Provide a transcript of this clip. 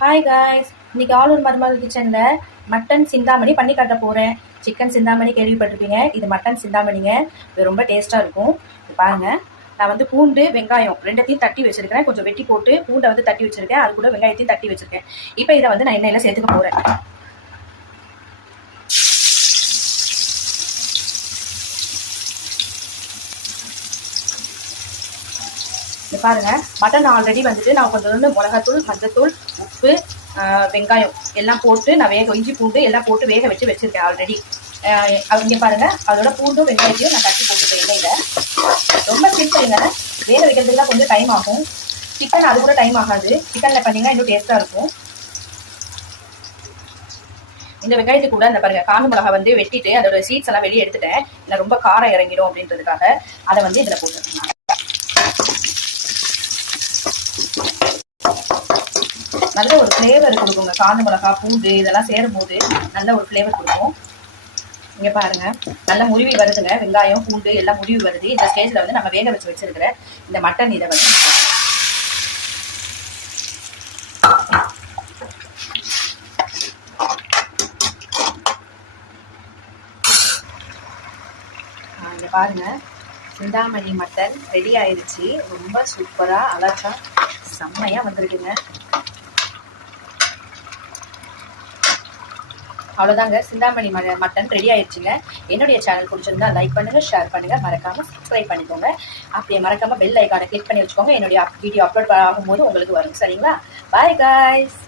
Hi guys, இன்னைக்கு ஆலூர் மருமகள் கிச்சனில் மட்டன் சிந்தாமணி பண்ணி காட்ட போகிறேன். சிக்கன் சிந்தாமணி கேள்விப்பட்டிருப்பீங்க, இது மட்டன் சிந்தாமணிங்க. இது ரொம்ப டேஸ்ட்டாக இருக்கும். பாருங்கள், நான் வந்து பூண்டு வெங்காயம் ரெண்டத்தையும் தட்டி வச்சுருக்கேன். கொஞ்சம் வெட்டி போட்டு பூண்டை வந்து தட்டி வச்சுருக்கேன். அது கூட வெங்காயத்தையும் தட்டி வச்சுருக்கேன். இப்போ இதை வந்து நான் எண்ணெயில் சேர்த்துக்க போகிறேன். இது பாருங்க, மட்டன் ஆல்ரெடி வந்துட்டு நான் கொஞ்சம் மிளகாத்தூள், மஞ்சத்தூள், உப்பு, வெங்காயம் எல்லாம் போட்டு நான் இஞ்சி பூண்டு எல்லாம் போட்டு வேக வச்சு வச்சிருக்கேன் ஆல்ரெடி. இங்கே பாருங்க, அதோட பூண்டும் வெங்காயத்தையும் நான் தட்டி போட்டுருக்கேன் எண்ணெயில. ரொம்ப சிம்பிளுங்க, வேக வைக்கிறதுக்குலாம் கொஞ்சம் டைம் ஆகும். சிக்கன் அது கூட டைம் ஆகாது. சிக்கன்ல பண்ணீங்கன்னா இன்னும் டேஸ்டா இருக்கும். இந்த வெங்காயத்துக்கு கூட அந்த பாருங்க, காஞ்ச மிளகா வந்து வெட்டிட்டு அதோட சீட்ஸ் எல்லாம் வெளியே எடுத்துட்டேன். இல்லை ரொம்ப காரம் இறங்கிடும் அப்படின்றதுக்காக அதை வந்து இதில் போட்டுருக்கேன். நல்ல ஒரு ஃப்ளேவர் கொடுக்குங்க. காஞ்ச மிளகா, பூண்டு இதெல்லாம் சேரும் போது நல்ல ஒரு ஃப்ளேவர் கொடுக்கும். இங்கே பாருங்க, நல்ல முருவி வருதுங்க. வெங்காயம் பூண்டு எல்லாம் முருவி வருது. இந்த ஸ்டேஜில் வந்து நம்ம வேக வச்சு வச்சிருக்கிற இந்த மட்டன் இதை வந்து இங்கே பாருங்க, சிந்தாமணி மட்டன் ரெடி ஆயிடுச்சு. ரொம்ப சூப்பராக அழகா செம்மையாக வந்திருக்குங்க. அவ்வளோதாங்க, சிந்தாமணி மட்டன் ரெடி ஆயிடுச்சுங்க. என்னுடைய சேனல் பிடிச்சிருந்தா லைக் பண்ணுங்க, ஷேர் பண்ணுங்க, மறக்காம சப்ஸ்கிரைப் பண்ணிக்கோங்க. அப்படியே மறக்காம பெல் ஐக்கானை கிளிக் பண்ணி வச்சுக்கோங்க. என்னுடைய வீடியோ அப்லோட் ஆகும்போது உங்களுக்கு வரும். சரிங்களா? Bye guys.